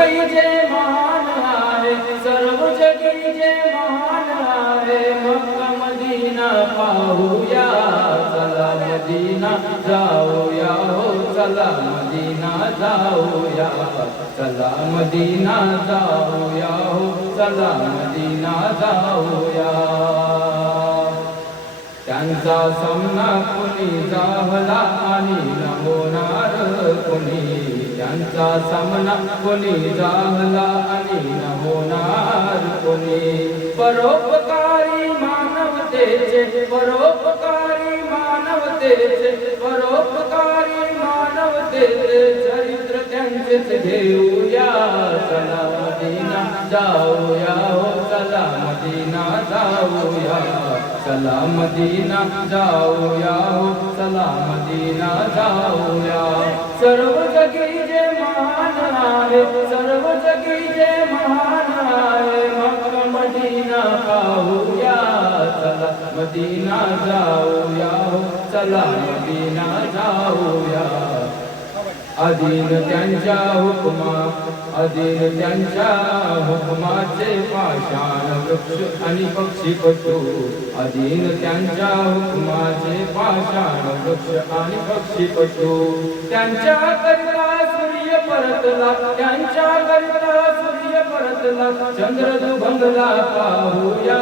जय महान आहे सर्व जगी जय महान आहे मक्का मदीना पाहूया चला मदीना जाऊया हो चला मदीना जाऊया चला मदीना जाऊया हो चला मदीना जाऊया त्यांचा सामना कोणी जाहला आणि न होणार कोणी त्यांचा सामना कोणी जाहला आणि न होणार कोणी परोपकारी मानवतेचे परोपकारी मानवतेचे परोपकारी मानवतेचे चरित्र त्यांचेच घेऊया चला मदीना जाऊया हो चला मदीना जाऊया चला मदीना जाऊया हो चला मदीना जाऊया सर्व जगी जे महान आहे सर्व जगी जे महान आहे मक्का मदीना पाहूया चला मदीना जाऊया हो चला मदीना जाऊया अधीन त्यांच्या हुकुमा अधीन त्यांच्या हुकुमाचे पाषाण वृक्ष आणि पक्षी पशु अधीन त्यांच्या हुकुमाचे पाषाण वृक्ष आणि पक्षी पशु त्यांच्या करिता सूर्य परतला त्यांच्या करिता सूर्य परतला चंद्र दुभंगला पाहूया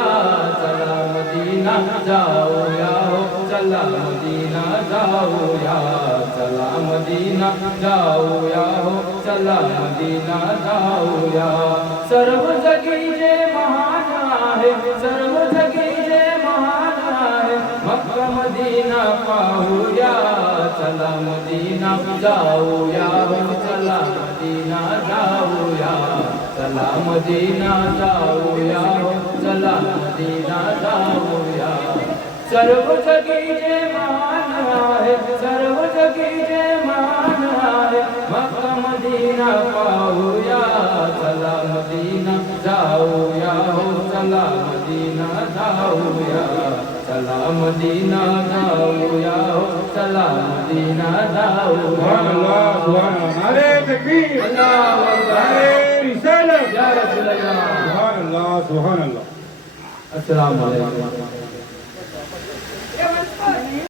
चला मदीना जाऊया हो चला मदीना जाऊया चला मदीना जाऊया हो चला मदीना जाऊया सर्व जगी जे महान आहे सर्व जगी जे महान आहे मक्का मदीना पाहूया चला मदीना जाऊया हो चला मदीना जाऊया चला मदीना जाऊया हो चला मदीना जाऊया सर्व जगी जे महान आहे सर्व जगी जे महान आहे मक्का मदीना पाहूया चला मदीना जाऊया हो चला मदीना जाऊया चला मदीना जाऊया हो चला मदीना जाऊया नारे तकबीर अल्लाहू अकबर नारे रिसालत या रसूल अल्लाह सुभान अल्लाह अस्सलाम वालेकुम